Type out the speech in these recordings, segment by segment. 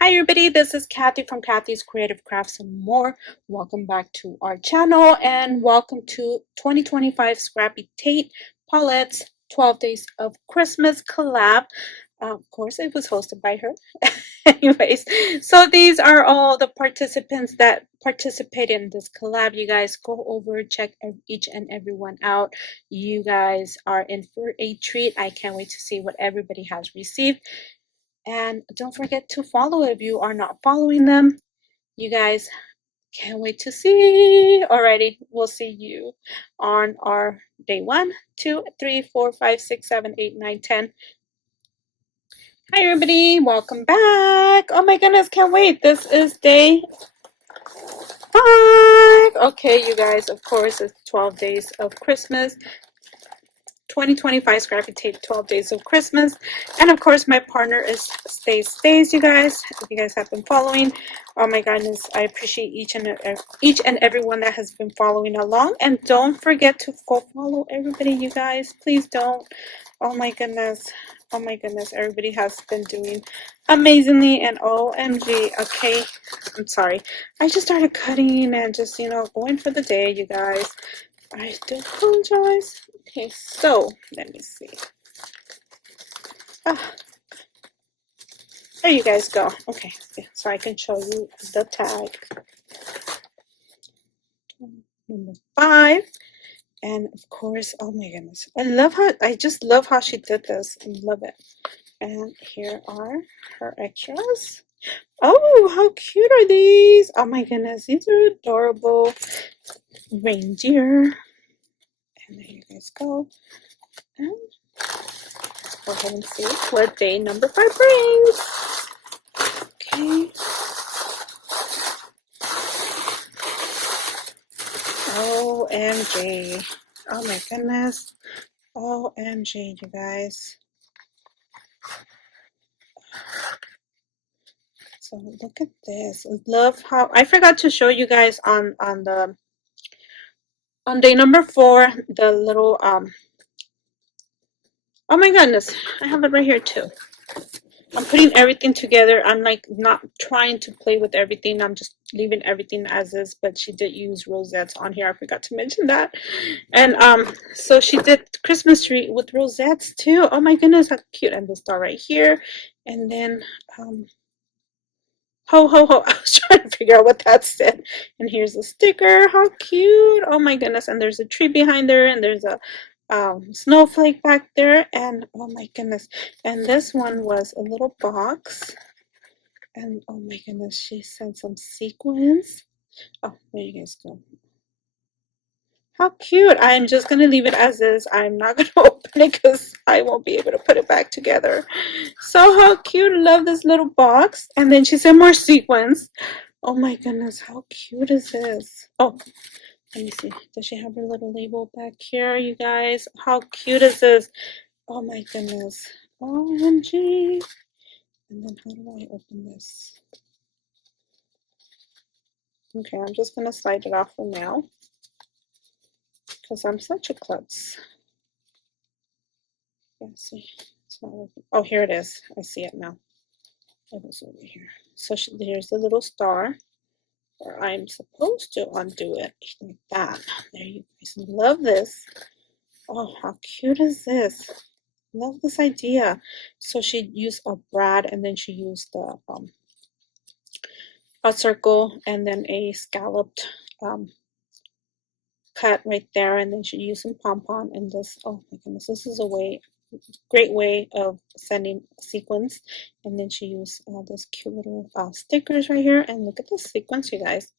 Hi everybody, this is Kathy from Kathy's Creative Crafts and more. Welcome back to our channel and welcome to 2025 Scrappy Tate Paulette's 12 Days of Christmas collab. Of course, it was hosted by her. Anyways, so these are all the participants that participated in this collab. You guys go over, check each and every one out. You guys are in for a treat. I can't wait to see what everybody has received. And don't forget to follow if you are not following them. You guys can't wait to see. Alrighty, we'll see you on our day 1, 2, 3, 4, 5, 6, 7, 8, 9, 10. Hi everybody, welcome back. Oh my goodness, can't wait. This is day 5. Okay, you guys, of course, it's 12 days of Christmas. 2025 Scrappy Tape 12 Days of Christmas. And of course, my partner is Stays, you guys. If you guys have been following, oh my goodness, I appreciate each and everyone that has been following along. And don't forget to go follow everybody, you guys. Please don't. Oh my goodness. Oh my goodness, everybody has been doing amazingly, and OMG. Okay, I'm sorry. I just started cutting and just, going for the day, you guys. I do apologize. Okay, so let me see. Ah, there you guys go. Okay, so I can show you the tag. Number 5. And of course, oh my goodness. I just love how she did this. I love it. And here are her extras. Oh, how cute are these? Oh my goodness, these are adorable reindeer. And there you guys go. And go ahead and see what day number 5 brings. Okay. OMG. Oh my goodness. OMG, you guys. So look at this. I love how I forgot to show you guys on day number 4 the little oh my goodness. I have it right here too. I'm putting everything together. I'm like not trying to play with everything. I'm just leaving everything as is, but she did use rosettes on here. I forgot to mention that. And so she did Christmas tree with rosettes too. Oh my goodness, how cute. And the star right here. And then ho ho ho. I was trying to figure out what that said. And here's a sticker. How cute. Oh my goodness. And there's a tree behind there, and there's a snowflake back there, and oh my goodness. And this one was a little box, and oh my goodness, she sent some sequins. Oh, there you guys go. How cute. I'm just gonna leave it as is. I'm not gonna open it because I won't be able to put it back together. So how cute. Love this little box. And then she sent more sequins. Oh my goodness, how cute is this? Oh, let me see. Does she have her little label back here, you guys? How cute is this? Oh my goodness. OMG. And then how do I open this? Okay, I'm just going to slide it off for now because I'm such a klutz. Yeah, see. It's not working. Oh, here it is. I see it now. It was over here. So here's the little star. Or I'm supposed to undo it like that. There you guys. Love this. Oh, how cute is this? Love this idea. So she used a brad, and then she used the a circle, and then a scalloped cut right there, and then she used some pom-pom, and this, oh my goodness, this is a great way of sending sequins. And then she used those cute little stickers right here, and look at the sequins, you guys.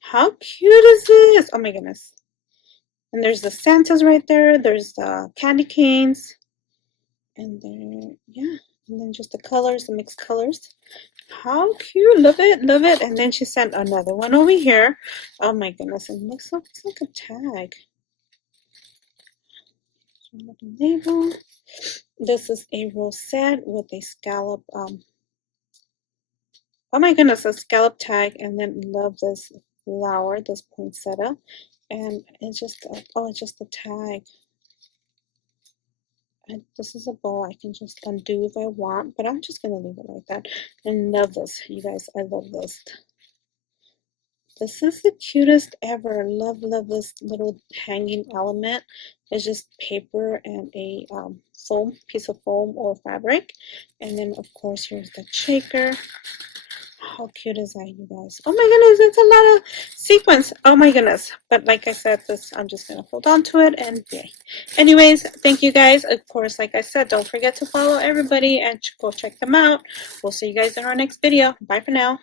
How cute is this? Oh my goodness. And there's the Santas right there, there's the candy canes, and then yeah, and then just the colors, the mixed colors. How cute. Love it, love it. And then she sent another one over here. Oh my goodness, it looks like a tag. Label. This is a rosette with a scallop oh my goodness, a scallop tag. And then love this flower, this poinsettia, and it's just it's just a tag. this is a bow I can just undo if I want, but I'm just gonna leave it like that. I love this, you guys. I love this. This is the cutest ever. Love, love this little hanging element. It's just paper and a foam, piece of foam or fabric. And then, of course, here's the shaker. How cute is that, you guys? Oh my goodness, it's a lot of sequins. Oh my goodness. But like I said, this I'm just going to hold on to it and yay. Anyways, thank you guys. Of course, like I said, don't forget to follow everybody and go check them out. We'll see you guys in our next video. Bye for now.